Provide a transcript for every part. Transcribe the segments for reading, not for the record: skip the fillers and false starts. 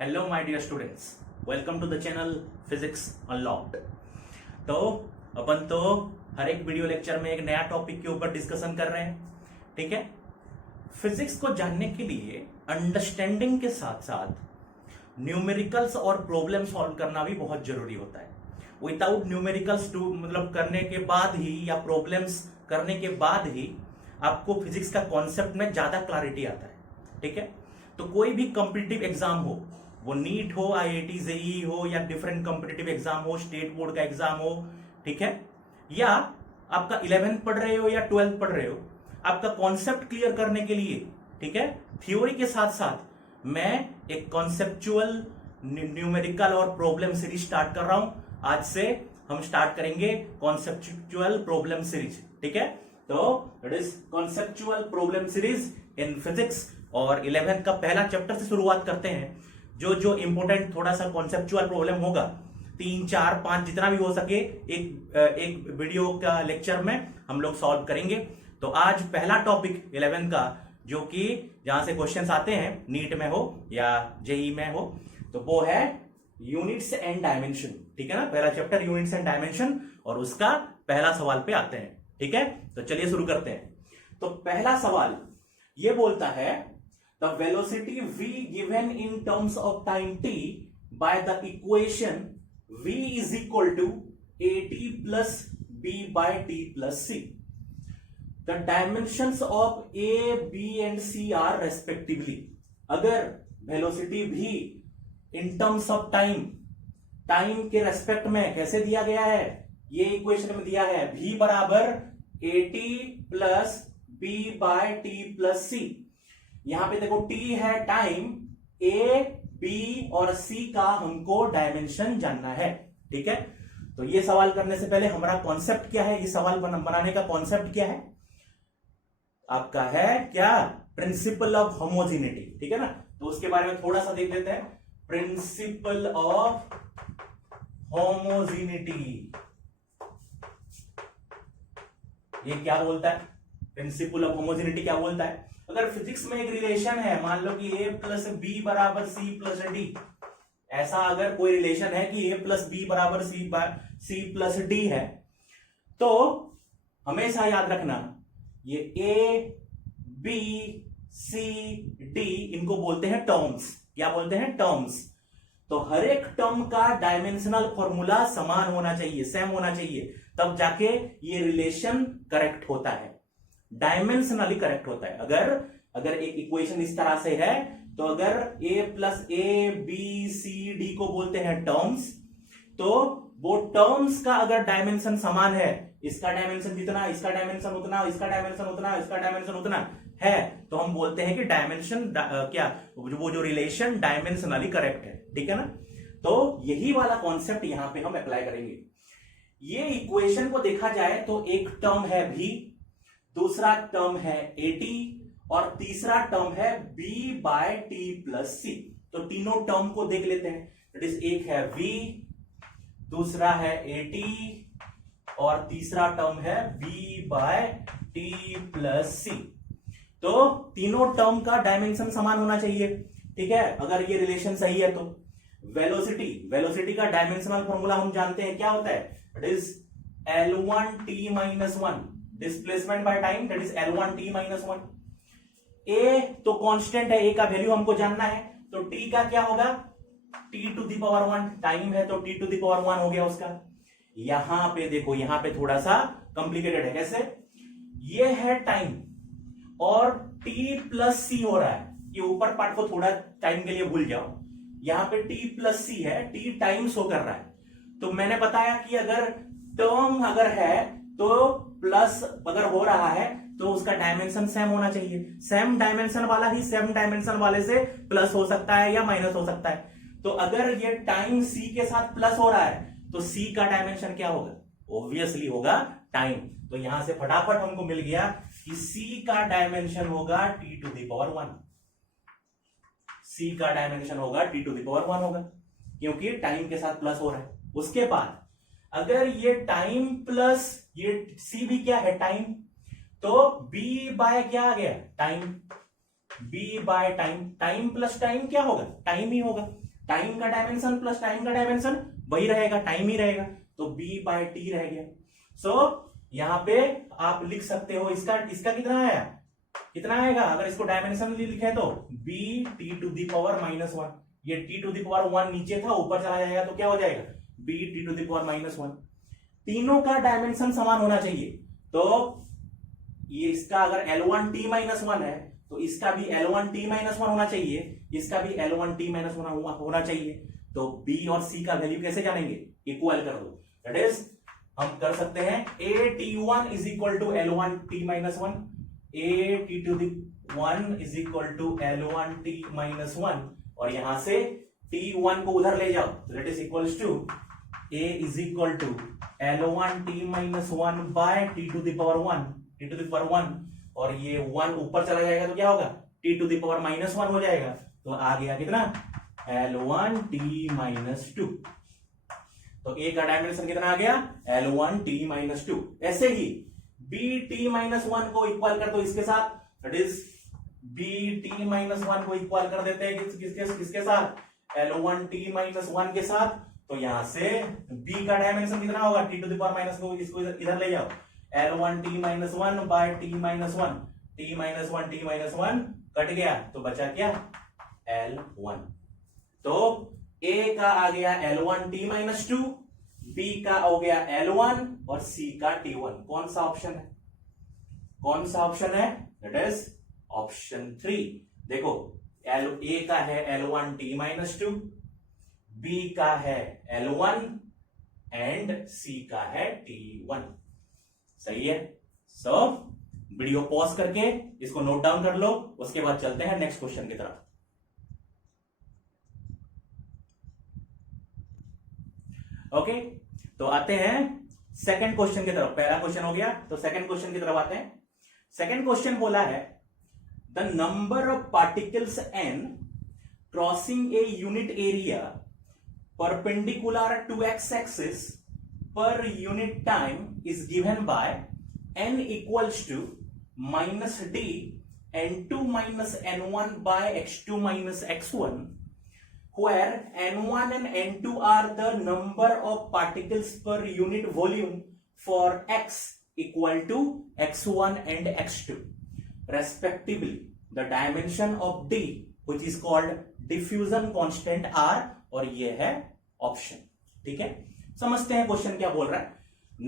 Hello my dear students, welcome to the channel physics unlocked. तो अपन तो हर एक वीडियो लेक्चर में एक नया टॉपिक के ऊपर डिस्कशन कर रहे हैं। ठीक है, फिजिक्स को जानने के लिए अंडरस्टैंडिंग के साथ साथ न्यूमेरिकल्स और प्रॉब्लम सॉल्व करना भी बहुत जरूरी होता है। विदाउट न्यूमेरिकल्स मतलब करने के बाद ही या प्रॉब्लम्स करने के बाद ही आपको फिजिक्स का कॉन्सेप्ट में ज्यादा क्लैरिटी आता है। ठीक है, तो कोई भी कॉम्पिटिटिव एग्जाम हो, वो नीट हो, आईआईटी जेईई हो, या डिफरेंट कॉम्पिटिटिव एग्जाम हो, स्टेट बोर्ड का एग्जाम हो, ठीक है, या आपका 11th पढ़ रहे हो या 12th पढ़ रहे हो, आपका कॉन्सेप्ट क्लियर करने के लिए, ठीक है, थ्योरी के साथ साथ मैं एक कॉन्सेप्चुअल न्यूमेरिकल और प्रॉब्लम सीरीज स्टार्ट कर रहा हूं। आज से हम स्टार्ट करेंगे कॉन्सेप्चुअल प्रॉब्लम सीरीज। ठीक है, तो it is conceptual problem series in physics और 11th का पहला चैप्टर से शुरुआत करते हैं। जो इंपोर्टेंट थोड़ा सा कॉन्सेप्चुअल प्रॉब्लम होगा, 3, 4, 5 जितना भी हो सके एक वीडियो का लेक्चर में हम लोग सॉल्व करेंगे। तो आज पहला टॉपिक 11th का, जो कि जहां से क्वेश्चंस आते हैं नीट में हो या जेईई में हो, तो वो है यूनिट्स एंड डायमेंशन। ठीक है ना, पहला चैप्टर यूनिट्स एंड डायमेंशन, और उसका पहला सवाल पे आते हैं। ठीक है, तो चलिए शुरू करते हैं। तो पहला सवाल ये बोलता है, the velocity v given in terms of time t by the equation v is equal to at plus b by t plus c. The dimensions of a, b and c are respectively. अगर velocity v in terms of time के respect में कैसे दिया गया है, ये equation में दिया है, v बराबर at plus b by t plus c। यहां पे देखो t है टाइम, a, b और c का हमको डायमेंशन जानना है। ठीक है, तो ये सवाल करने से पहले हमारा कॉन्सेप्ट क्या है, ये सवाल बनाने का कॉन्सेप्ट क्या है आपका, है क्या, प्रिंसिपल ऑफ होमोजेनिटी। ठीक है ना, तो उसके बारे में थोड़ा सा देख लेते हैं। प्रिंसिपल ऑफ होमोजेनिटी ये क्या बोलता है, प्रिंसिपल ऑफ होमोजेनिटी क्या बोलता है। अगर फिजिक्स में एक रिलेशन है, मान लो कि a प्लस बी बराबर सी प्लस डी, ऐसा अगर कोई रिलेशन है कि a प्लस बी बराबर सी प्लस डी है, तो हमेशा याद रखना ये a b c d इनको बोलते हैं टर्म्स। क्या बोलते हैं, टर्म्स। तो हर एक टर्म का डायमेंशनल फॉर्मूला समान होना चाहिए, सेम होना चाहिए, तब जाके ये रिलेशन करेक्ट होता है, डायमेंशनली करेक्ट होता है। अगर एक इक्वेशन इस तरह से है, तो अगर a plus A B C D को बोलते हैं टर्म्स, तो वो टर्म्स का अगर डायमेंशन समान है, इसका डायमेंशन जितना, इसका डायमेंशन उतना, इसका डायमेंशन उतना, इसका डायमेंशन उतना है, तो हम बोलते हैं कि डायमेंशन क्या, वो जो रिलेशन डायमेंशनली करेक्ट है। ठीक है ना, तो यही वाला कॉन्सेप्ट यहां पे हम अप्लाई करेंगे। ये इक्वेशन को देखा जाए तो एक टर्म है v, दूसरा टर्म है at और तीसरा टर्म है b by t plus c। तो तीनों टर्म को देख लेते हैं। दैट इज, एक है v, दूसरा है at और तीसरा टर्म है b by t plus c। तो तीनों टर्म का डायमेंशन समान होना चाहिए। ठीक है, अगर ये रिलेशन सही है तो वेलोसिटी का डायमेंशनल फॉर्मूला हम जानते हैं, क्या होता है, it is L1t minus 1 displacement by time, that is L1t minus 1। a तो कांस्टेंट है, a का वैल्यू हमको जानना है, तो t का क्या होगा, t to the power 1, time है तो t टू द पावर 1 हो गया उसका। यहां पे देखो, यहां पे थोड़ा सा कॉम्प्लिकेटेड है। कैसे, ये है टाइम और t प्लस c हो रहा है, ये ऊपर पार्ट को थोड़ा टाइम के लिए भूल जाओ। यहां पे t प्लस c है, t टाइम शो कर रहा है। तो मैंने बताया कि अगर टर्म अगर है तो प्लस अगर हो रहा है तो उसका डायमेंशन सेम होना चाहिए। सेम डायमेंशन वाला ही सेम डायमेंशन वाले से प्लस हो सकता है या माइनस हो सकता है। तो अगर ये टाइम c के साथ प्लस हो रहा है, तो c का डायमेंशन क्या होगा, ऑब्वियसली होगा टाइम। तो यहां से फटाफट हमको मिल गया कि c का डायमेंशन होगा t to the power 1। c का डायमेंशन होगा t टू द पावर 1 होगा, क्योंकि टाइम के साथ प्लस हो रहा है। उसके बाद अगर ये टाइम प्लस ये c भी क्या है, टाइम, तो b बाय क्या आ गया, time, b by time, time plus time क्या होगा, टाइम ही होगा। टाइम का डायमेंशन प्लस टाइम का डायमेंशन वही रहेगा, टाइम ही रहेगा, तो b बाय टी रह गया। सो यहां पे आप लिख सकते हो इसका कितना आया, कितना आएगा अगर इसको डायमेंशन लिखे तो b T to the power -1। ये टी टू दी पावर 1 नीचे था, ऊपर चला जाएगा तो क्या हो जाएगा b T to the power -1। तीनों का डायमेंशन समान होना चाहिए, तो ये इसका अगर L1t-1 है तो इसका भी L1t-1 होना चाहिए, इसका भी L1t-1 होना चाहिए। तो b और c का वैल्यू कैसे जानेंगे, इक्वल कर दो। दैट इज हम कर सकते हैं at1 is equal to L1t-1, at1 is equal to L1t-1, और यहां से t1 को उधर ले जाओ, तो that is equals to a is equal to L1t-1 by t to the power 1, और ये 1 ऊपर चला जाएगा तो क्या होगा t टू द पावर -1 हो जाएगा, तो आ गया कितना L1t-2। तो a का डायमेंशन कितना आ गया L1t-2। ऐसे ही bt-1 को इक्वल कर दो इसके साथ, दैट इज bt-1 को इक्वल कर देते हैं किसके साथ L1t-1 के साथ। तो यहां से b का डायमेंशन कितना होगा t to the power minus को, इसको इधर ले जाओ, L1t-1 बाय t-1 कट गया तो बचा क्या L1। तो a का आ गया L1t-2, b का हो गया L1 और c का t1। कौन सा ऑप्शन है दैट इज ऑप्शन 3। देखो a का है L1t-2, b का है L1 एंड c का है t1। सही है। सो वीडियो पॉज करके इसको नोट डाउन कर लो, उसके बाद चलते हैं नेक्स्ट क्वेश्चन की तरफ। ओके, तो आते हैं सेकंड क्वेश्चन की तरफ। पहला क्वेश्चन हो गया, तो सेकंड क्वेश्चन की तरफ आते हैं। सेकंड क्वेश्चन बोला है the number of particles n crossing a unit area perpendicular to x axis per unit time is given by n equals to -d n2 minus n1 by x2 minus x1, where n1 and n2 are the number of particles per unit volume for x equal to x1 and x2 respectively. The dimension of d which is called diffusion constant r, और ये है option. ठीक है, समझते हैं question क्या बोल रहा है।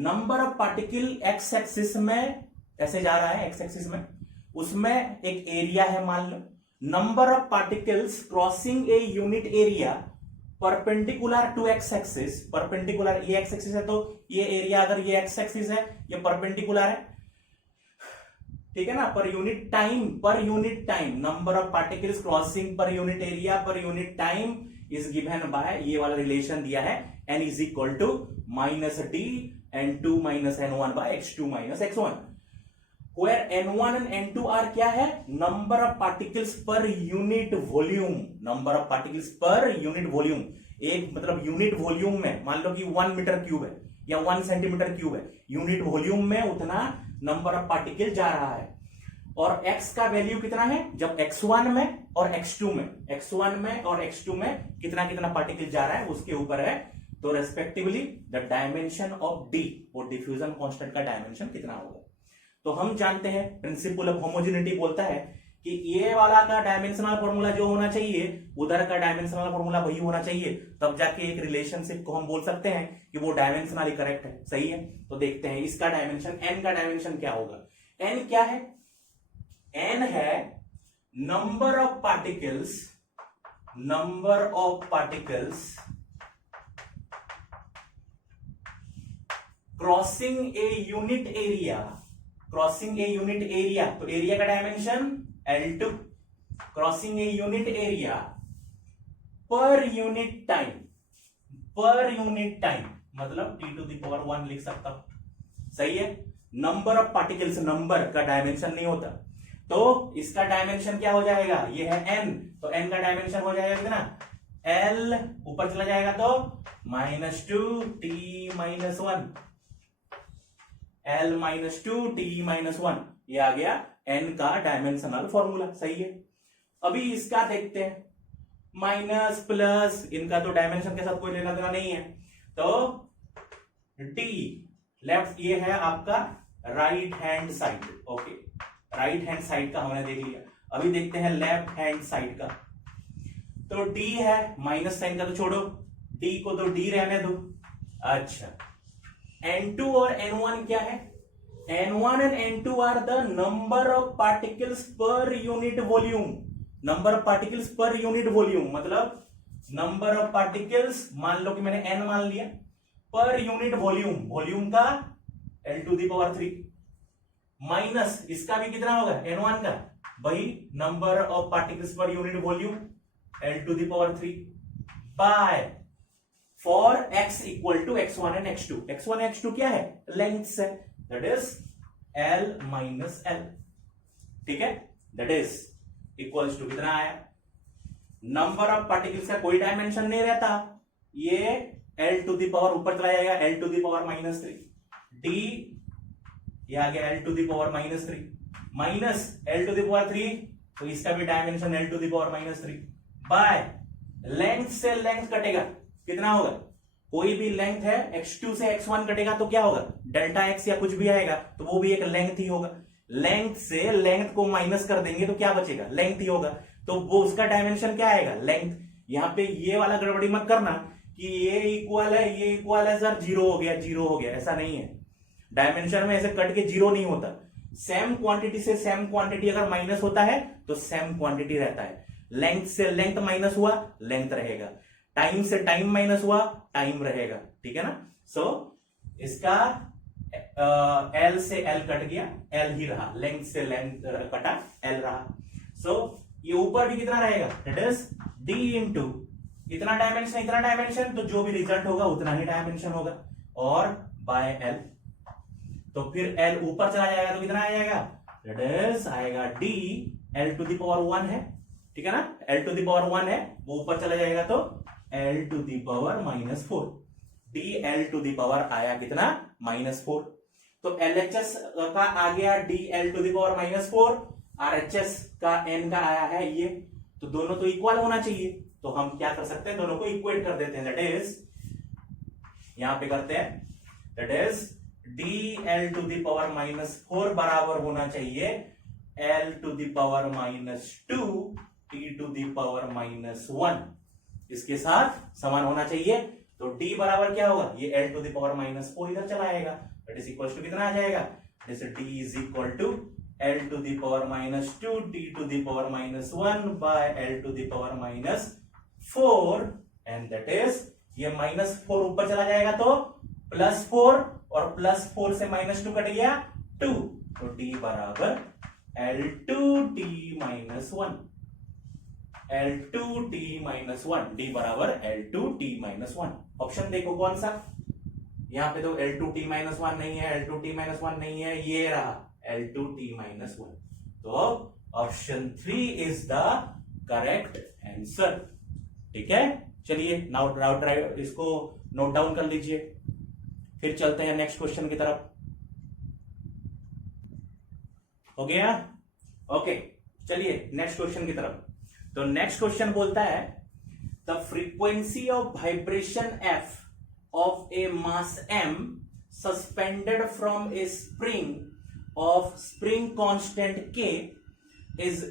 Number of particle x axis में ऐसे जा रहा है, एक्स एक्सिस में, उसमें एक एरिया है मान लो। Number of particles crossing a unit area perpendicular to X axis, perpendicular ये एक्स एक्सिस है तो ये एरिया, अगर ये एक्स एक्सिस है ये परपेंडिकुलर है, ठीक है ना। Per unit time number of particles crossing per unit area per unit time is given by, ये वाला रिलेशन दिया है n is equal to -d n2 minus n1 by x2 minus x1, where n1 and n2 are क्या है, number of particles per unit volume. Number of particles per unit volume, एक मतलब unit volume में मान लो कि 1 metre cube है या 1 centimetre cube है, यूनिट वॉल्यूम में उतना नंबर ऑफ पार्टिकल जा रहा है। और x का वैल्यू कितना है, जब x1 में और x2 में, x1 में और x2 में कितना कितना पार्टिकल जा रहा है उसके ऊपर है। तो respectively the dimension of d, वो डिफ्यूजन कांस्टेंट का डायमेंशन कितना होगा। तो हम जानते हैं प्रिंसिपल ऑफ होमोजेनिटी बोलता है कि ये वाला का डायमेंशनल फॉर्मूला जो होना चाहिए उधर का डायमेंशनल फॉर्मूला वही होना चाहिए, तब जाके एक रिलेशनशिप को हम बोल सकते हैं कि वो डायमेंशनली करेक्ट है। सही है, तो देखते हैं इसका डायमेंशन, n का डायमेंशन क्या होगा। n क्या है, n है number of particles crossing a unit area, तो एरिया का dimension L2, crossing a unit area per unit time मतलब t टू द पावर 1 लिख सकता हूं। सही है, नंबर ऑफ पार्टिकल्स, नंबर का डायमेंशन नहीं होता, तो इसका डायमेंशन क्या हो जाएगा, ये है n, तो n का डायमेंशन हो जाएगा कितना, L ऊपर चला जाएगा तो -2t-1, L -2t-1, ये आ गया n का डायमेंशनल फॉर्मूला। सही है, अभी इसका देखते हैं। माइनस प्लस, इनका तो डायमेंशन के साथ कोई लेना देना नहीं है। तो डी लेफ्ट, ये है आपका right hand side. Okay, right hand side का हमने देख लिया। अभी देखते हैं लेफ्ट हैंड साइड का। तो डी है, माइनस साइन का तो छोड़ो, डी को तो डी रहने दो। अच्छा, N2 और N1 क्या है? N1 and N2 are the number of particles per unit volume. Number of particles per unit volume, मतलब नंबर ऑफ पार्टिकल्स, मान लो कि मैंने N मान लिया, पर यूनिट वॉल्यूम, वॉल्यूम का L⁻3 माइनस इसका भी कितना होगा N1 का, वही number of particles per unit volume L⁻3 by for x equal to x1 and x2। x1 and x2 क्या है? लेंथ है, that is L minus L। ठीक है, दैट इज इक्वल्स टू कितना आया? नंबर ऑफ पार्टिकल्स का कोई dimension नहीं रहता, ये L⁻, ऊपर चला जाएगा L⁻⁻3, d ये आ गया L⁻⁻3 माइनस L⁻3, तो इसका भी डायमेंशन L⁻⁻3 बाय लेंथ से लेंथ कटेगा, कितना होगा? कोई भी लेंथ है, x2 से x1 कटेगा तो क्या होगा? डेल्टा x या कुछ भी आएगा तो वो भी एक लेंथ ही होगा। लेंथ से लेंथ को माइनस कर देंगे तो क्या बचेगा? लेंथ ही होगा। तो वो उसका डायमेंशन क्या आएगा? लेंथ। यहां पे ये वाला गड़बड़ी मत करना कि ये इक्वल है, ये इक्वल है सर, जीरो हो गया, जीरो हो गया, ऐसा नहीं है। डायमेंशन में ऐसे कट के जीरो नहीं होता। सेम क्वांटिटी से सेम क्वांटिटी अगर माइनस होता है तो सेम क्वांटिटी रहता है। लेंथ से लेंथ माइनस हुआ, लेंथ रहेगा। टाइम से टाइम माइनस हुआ, टाइम रहेगा। ठीक है ना? सो इसका L से L कट गया, L ही रहा, लेंथ से लेंथ कटा, L रहा। सो ये ऊपर भी कितना रहेगा? दैट इज D इंटू इतना डायमेंशन, इतना डायमेंशन, तो जो भी रिजल्ट होगा उतना ही डायमेंशन होगा, और बाय L। तो फिर L ऊपर चला जाएगा तो कितना आ जाएगा? दैट इज आएगा D L⁻1 है। ठीक है ना? L⁻1 है, वो ऊपर चला जाएगा तो L⁻⁻4, D L⁻ आया कितना? -4। तो LHS का आ गया D L⁻⁻4, RHS का N का आया है ये, तो दोनों तो इक्वल होना चाहिए। तो हम क्या कर सकते हैं? दोनों को इक्वेट कर देते हैं, दैट इज यहां पे करते हैं, दैट इज D L⁻⁻4 बराबर होना चाहिए L⁻⁻2 T⁻⁻1, इसके साथ समान होना चाहिए। तो D बराबर क्या होगा? ये L⁻⁻4 इधर चला आएगा, दैट इज इक्वल टू कितना आ जाएगा? जैसे D is equal to L⁻⁻2 T⁻⁻1 by L⁻⁻4, and that is ये -4 ऊपर चला जाएगा तो +4, और +4 से -2 कट गया 2, तो D बराबर L2T-1, L2T-1, D बराबर L2T-1। ऑप्शन देखो कौन सा? यहां पे तो L2T-1 नहीं है, L2T-1 नहीं है, ये रहा L2T-1। तो option 3 is the correct answer. ठीक है, चलिए नाउ ड्राइव इसको नोट डाउन कर लीजिए, फिर चलते हैं नेक्स्ट क्वेश्चन की तरफ। हो गया? ओके, चलिए नेक्स्ट क्वेश्चन की तरफ। तो नेक्स्ट क्वेश्चन बोलता है the frequency of vibration f of a mass m suspended from a spring of spring constant k is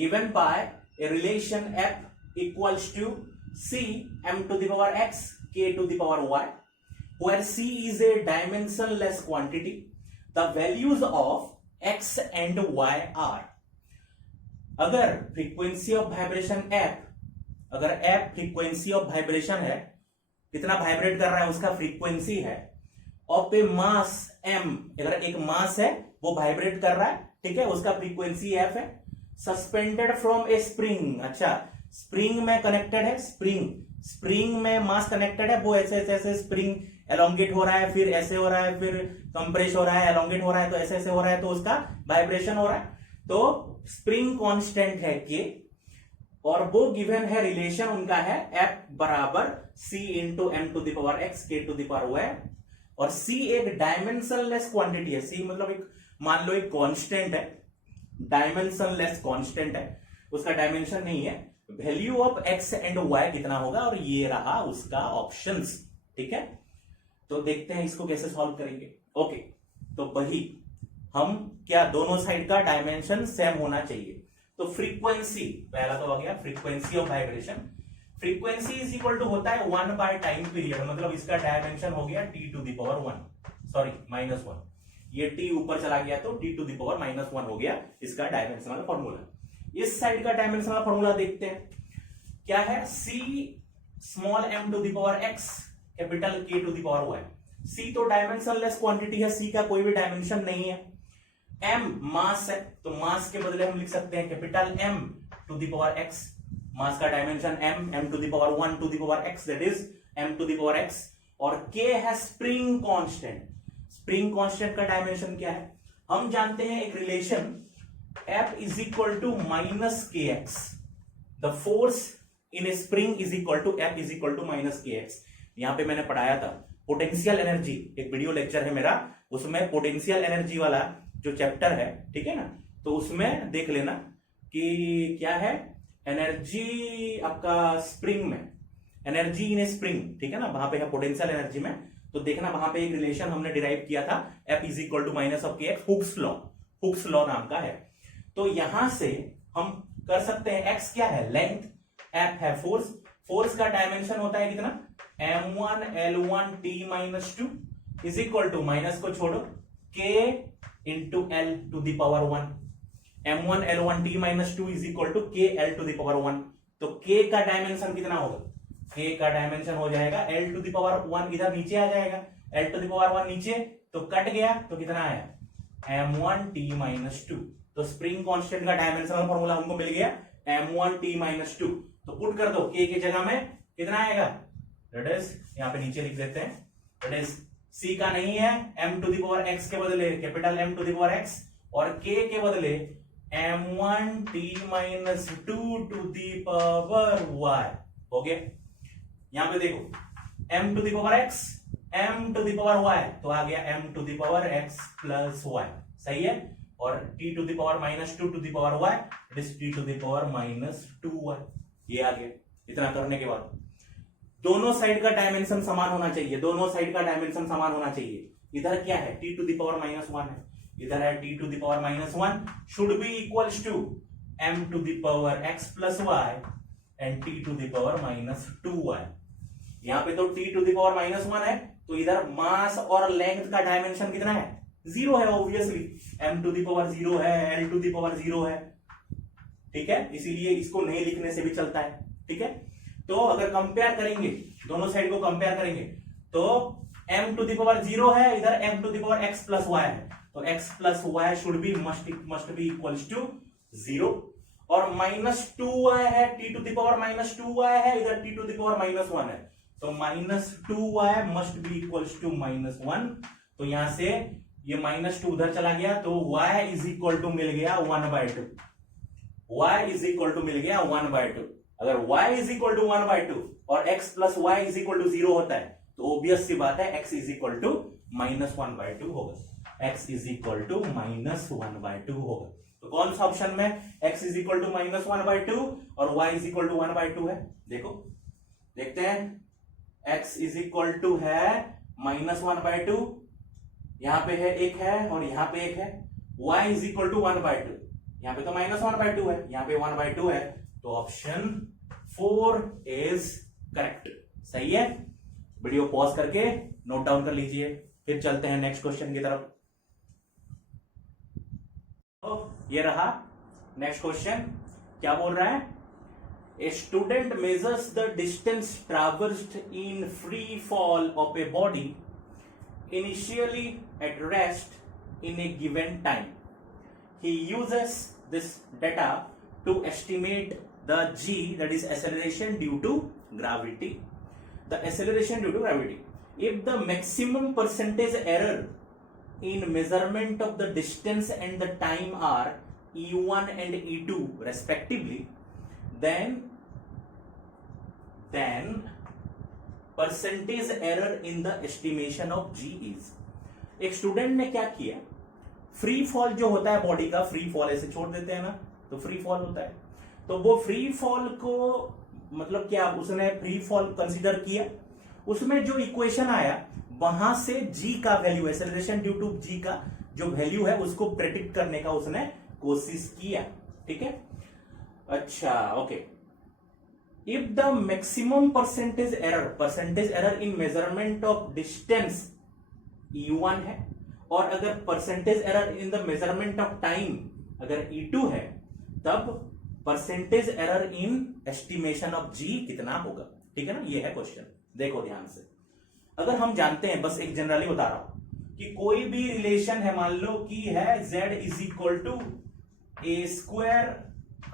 given by a relation f equals to c m to the power x k to the power y, where c is a dimensionless quantity. The values of x and y are, अगर frequency of vibration f, अगर f frequency of vibration है, कितना vibrate कर रहा है उसका frequency है, of A mass m, अगर एक मास है वो वाइब्रेट कर रहा है, ठीक है, उसका फ्रीक्वेंसी f है, सस्पेंडेड फ्रॉम ए स्प्रिंग। अच्छा, स्प्रिंग में कनेक्टेड है, स्प्रिंग में मास कनेक्टेड है, वो ऐसे ऐसे ऐसे स्प्रिंग एलोंगेट हो रहा है, फिर ऐसे हो रहा है, फिर कंप्रेस हो रहा है, एलोंगेट हो रहा है, तो ऐसे ऐसे हो रहा है, तो उसका वाइब्रेशन हो रहा है। तो स्प्रिंग कांस्टेंट है के, और वो गिवन है, रिलेशन उनका है f बराबर c into m to the power x k to the power y, और c एक डायमेंशनलेस क्वांटिटी है। c मतलब एक, मान लो एक कांस्टेंट है, डायमेंशनलेस कांस्टेंट है, उसका डायमेंशन नहीं है, value of x and y कितना होगा, और ये रहा उसका ऑप्शंस। ठीक है, तो देखते हैं इसको कैसे सॉल्व करेंगे। ओके, तो वही हम क्या, दोनों साइड का डायमेंशन सेम होना चाहिए। तो फ्रीक्वेंसी पहला तो हो गया, frequency of vibration. Frequency is equal to होता है 1 बाय टाइम पीरियड, मतलब इसका डायमेंशन हो गया t to the power 1, sorry -1, ये t ऊपर चला गया तो t टू द पावर -1 हो गया इसका डायमेंशन वाला फॉर्मूला। इस साइड का डायमेंशन वाला फॉर्मूला देखते हैं क्या है, c small m to the power x capital K to the power y। c तो डायमेंशनलेस क्वांटिटी है, c का कोई भी डायमेंशन नहीं है। m मास है, तो मास के बदले हम लिख सकते हैं capital M to the power x, mass का dimension m to the power 1 to the power x, that is m to the power x। और k है स्प्रिंग कांस्टेंट। स्प्रिंग कांस्टेंट का डायमेंशन क्या है, हम जानते हैं एक relation F is equal to minus kx, the force in a spring is equal to F is equal to minus kx। यहां पे मैंने पढ़ाया था पोटेंशियल एनर्जी, एक वीडियो लेक्चर है मेरा, उसमें पोटेंशियल एनर्जी वाला जो चैप्टर है, ठीक है ना, तो उसमें देख लेना कि क्या है एनर्जी आपका स्प्रिंग में, एनर्जी इन ए स्प्रिंग, ठीक है ना, वहां पे है पोटेंशियल एनर्जी में। तो देखना वहां पे एक रिलेशन हमने डिराइव किया था, F is equal to minus of kx, Hooke's law, Hooke's law नाम का है। तो यहां से हम कर सकते हैं, x क्या है लेंथ, F है फोर्स, फोर्स का डायमेंशन होता है कितना m1 l1 t minus 2 is equal to, minus को छोड़ो, k into l to the power 1, m1 l1 t minus 2 is equal to k l to the power 1। तो k का dimension कितना होगा, k का डायमेंशन हो जाएगा l टू द पावर 1, इधर नीचे आ जाएगा, l टू द पावर 1 नीचे तो कट गया, तो कितना आया m1 t माइनस 2। तो स्प्रिंग कांस्टेंट का डायमेंशनल फॉर्मूला हमको मिल गया m1 t माइनस 2। तो पुट कर दो k की जगह में कितना आएगा, दैट इज यहां पे नीचे लिख देते हैं, दैट इज c का नहीं है, m to the power x के बदले capital M to the power x, और k के बदले m1 t minus 2 to the power y हो गया। यहां पे देखो m to the power x, m to the power y, तो आ गया m to the power x plus y, सही है। और t to the power minus 2 to the power y, it is t to the power minus 2y, ये आ गया। इतना करने के बाद दोनों साइड का डायमेंशन समान होना चाहिए, दोनों साइड का डायमेंशन समान होना चाहिए। इधर क्या है t to the power minus 1 है, इधर है t to the power minus 1, should be equals to m to the power x plus y and t to the power minus 2y। यहां पे तो t to the power minus 1 है, तो इधर मास और लेंथ का डायमेंशन कितना है, 0 है obviously, m to the power 0 है, l टू द पावर 0 है, ठीक है, इसीलिए इसको नहीं लिखने से भी चलता है। ठीक है, तो अगर कंपेयर करेंगे, दोनों साइड को कंपेयर करेंगे, तो m टू द पावर 0 है, इधर m to the power x plus y है, तो x plus y should be must be equals to 0, और माइनस 2y है, t to the power minus 2y है, इधर t to the power minus 1 है, तो minus 2y must be equals to minus 1। तो यहां से ये माइनस 2 उधर चला गया, तो y इज इक्वल टू मिल गया 1/2, y इज इक्वल टू मिल गया 1/2। अगर y इज इक्वल टू 1/2 और x plus y is equal to 0 होता है, तो ऑब्वियस सी बात है x is equal to minus 1/2 होगा, x is equal to minus 1/2 होगा। तो कौन सा ऑप्शन में x is equal to minus 1/2 और y इज इक्वल टू 1/2 है, देखो देखते हैं, x इज इक्वल टू है माइनस 1/2, यहां पे है एक है और यहां पे एक है, y इज इक्वल टू 1/2, यहां पे तो माइनस 1/2 है, यहां पे 1/2 है, तो ऑप्शन 4 इज करेक्ट, सही है। वीडियो पॉज करके नोट डाउन कर लीजिए, फिर चलते हैं नेक्स्ट क्वेश्चन की तरफ। तो ये रहा नेक्स्ट क्वेश्चन, क्या बोल रहा है, a student measures the distance traversed in free fall of a body initially at rest in a given time. He uses this data to estimate the g, that is acceleration due to gravity. The acceleration due to gravity. If the maximum percentage error in measurement of the distance and the time are e1 and e2 respectively, then percentage error in the estimation of g is। एक student ने क्या किया, free fall जो होता है body का, free fall ऐसे छोड़ देते हैं ना, तो फ्री फॉल होता है, तो वो फ्री फॉल को मतलब क्या उसने फ्री फॉल कंसीडर किया, उसमें जो इक्वेशन आया वहां से जी का वैल्यू, एक्सेलरेशन ड्यू टू जी का जो वैल्यू है उसको प्रेडिक्ट करने का उसने कोशिश किया। ठीक है, अच्छा okay. If the maximum percentage error in measurement of distance E1 है, और अगर percentage error in the measurement of time अगर E2 है, तब percentage error in estimation of G कितना होगा। ठीक है ना, ये है क्वेश्चन। देखो ध्यान से, अगर हम जानते हैं, बस एक जनरली बता रहा हूं कि कोई भी रिलेशन है, मान लो कि है z is equal to a square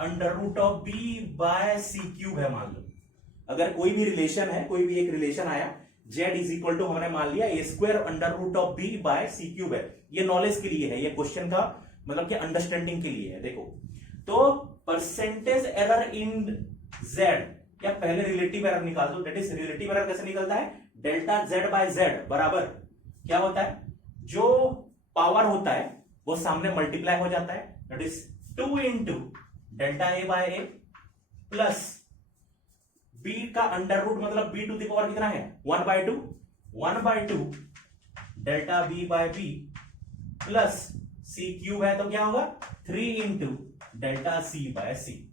under root of B by C cube है। मान लो अगर कोई भी रिलेशन है, कोई भी एक रिलेशन आया, z इज इक्वल टू हमने मान लिया A square under root of B by C cube है। ये नॉलेज के लिए है, ये क्वेश्चन का मतलब कि अंडरस्टैंडिंग के लिए है। देखो तो परसेंटेज एरर इन z, या पहले रिलेटिव एरर निकाल दो। दैट इज रिलेटिव एरर कैसे निकलता है, डेल्टा z बाय z बराबर क्या होता है, जो पावर होता है वो सामने मल्टीप्लाई हो जाता है। That is 2 into delta A by A plus B का अंडर रूट, मतलब बी टू द पावर कितना है 1/2 delta B by B plus C cube है, तो क्या होगा 3 into delta C by C,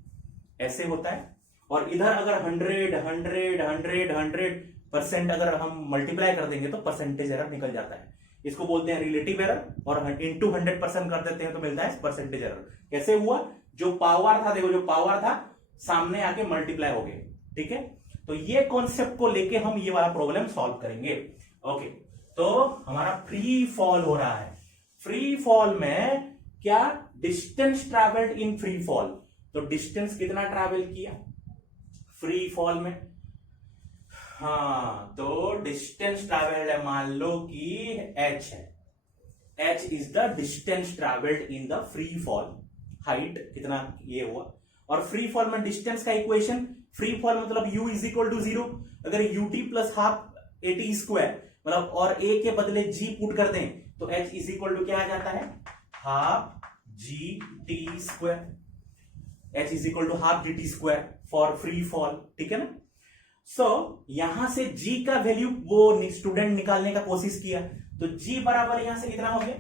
ऐसे होता है। और इधर अगर 100% अगर हम मल्टीप्लाई कर देंगे तो परसेंटेज एरर निकल जाता है। इसको बोलते हैं रिलेटिव एरर, और इंटू 100% कर देते हैं तो मिलता है परसेंटेज एरर। कैसे हुआ, जो पावर था, देखो जो पावर था सामने आके मल्टीप्लाई हो गए। ठीक है, तो ये कॉन्सेप्ट को लेके हम ये वाला प्रॉब्लम सॉल्व करेंगे। ओके, तो हमारा फ्री फॉल हो रहा है। फ्री फॉल में क्या, distance travelled in free fall, तो डिस्टेंस कितना ट्रैवल किया फ्री फॉल में, हाँ तो डिस्टेंस ट्रैवल्ड है, मान लो कि h है, h is the distance travelled in the free fall, height कितना ये हुआ। और फ्री फॉल में डिस्टेंस का इक्वेशन, फ्री फॉल मतलब u इज इक्वल टू 0, अगर ut plus half at square मतलब और a के बदले g पुट कर दें तो h इज इक्वल टू क्या आ जाता है, half gt square, h is equal to half gt square for free fall. ठीक है ना, सो यहां से g का वैल्यू वो स्टूडेंट निकालने का कोशिश किया, तो g बराबर यहां से कितना हो गया,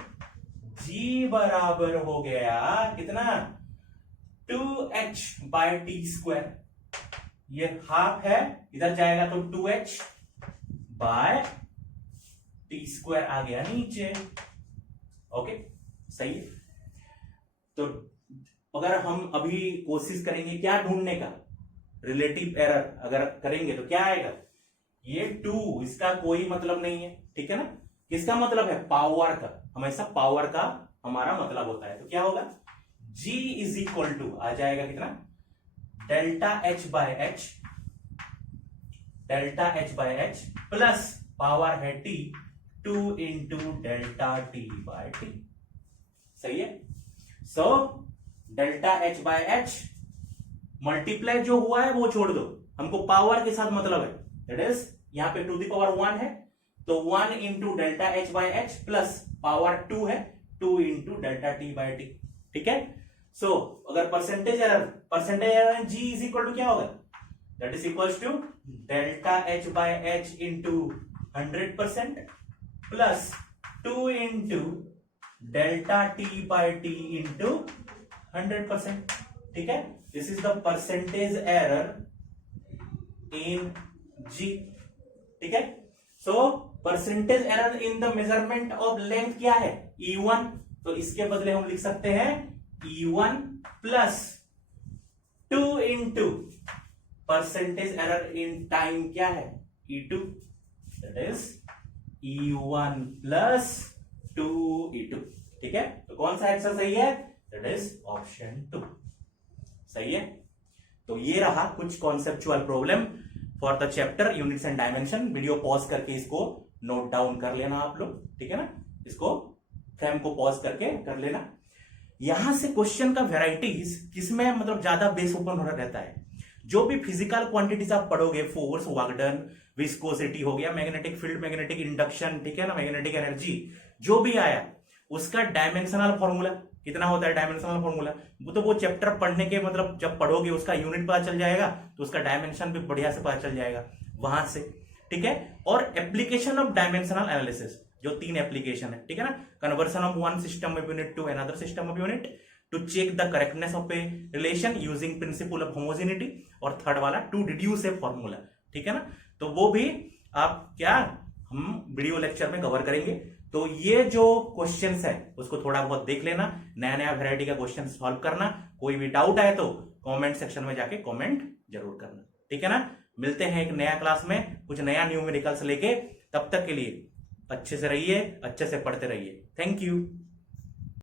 g बराबर हो गया कितना 2h बाय टी स्क्वायर, ये हाफ है इधर जाएगा तो 2h बाय टी स्क्वायर आ गया नीचे। ओके सही है, तो अगर हम अभी कोशिश करेंगे क्या ढूंढने का, रिलेटिव एरर अगर करेंगे तो क्या आएगा, ये 2, इसका कोई मतलब नहीं है। ठीक है ना, किसका मतलब है, पावर का, हमेशा पावर का हमारा मतलब होता है। तो क्या होगा, g इज इक्वल टू आ जाएगा कितना, delta h by h plus power है t 2 into delta t by t। सही है, so delta h by h multiply जो हुआ है वो छोड़ दो, हमको पावर के साथ मतलब है। दैट इज यहां पे टू द पावर 1 है तो 1 into delta h by h plus power 2 है 2 into delta t by t। ठीक है, सो अगर percentage error g is equal to क्या होगा, that is equal to delta h by h into 100% plus 2 into delta t by t into 100%। ठीक है, this is the percentage error in g। ठीक है, so percentage error in the measurement of length क्या है, E1, तो इसके बदले हम लिख सकते हैं E1 plus 2 into percentage error in time क्या है E2, that is E1 plus 2E2। ठीक है, तो कौन सा आंसर सही है, दैट इज ऑप्शन 2 सही है। तो ये रहा कुछ conceptual problem for the chapter units and dimension. Video pause करके इसको नोट डाउन कर लेना आप लोग। ठीक है ना, इसको फ्रेम को पॉज करके कर लेना। यहां से क्वेश्चन का वेराइटीज किसमें मतलब ज्यादा बेस ओपन हो रहता है, जो भी फिजिकल क्वांटिटीज आप पढ़ोगे, फोर्स, वर्क डन, विस्कोसिटी हो गया, मैग्नेटिक फील्ड, मैग्नेटिक इंडक्शन, ठीक है ना, मैग्नेटिक एनर्जी, जो भी आया उसका डायमेंशनल फॉर्मूला कितना होता है डायमेंशनल फॉर्मूला, वो तो वो चैप्टर पढ़ने के मतलब जब पढ़ोगे उसका यूनिट पता चल जाएगा तो उसका डायमेंशन भी बढ़िया से पता चल जाएगा वहां से, ठीक है। और एप्लीकेशन ऑफ डायमेंशनल एनालिसिस, जो 3 एप्लीकेशन है, ठीक है ना, conversion of one system of unit to another system of unit, to check the correctness of a relation using principle of homogeneity, और थर्ड वाला टू डिड्यूस ए फॉर्मूला, ठीक है ना। तो वो भी आप क्या हम वीडियो लेक्चर में कवर करेंगे। तो ये जो क्वेश्चंस है उसको थोड़ा बहुत देख लेना, नया नया वैरायटी का क्वेश्चन सॉल्व करना, कोई भी डाउट आए तो कमेंट सेक्शन में जाके कमेंट जरूर करना, ठीक है ना। मिलते हैं एक नया क्लास में कुछ नया न्यूमेरिकल्स लेके, तब तक के लिए अच्छे से रहिए, अच्छे से पढ़ते रहिए। Thank you.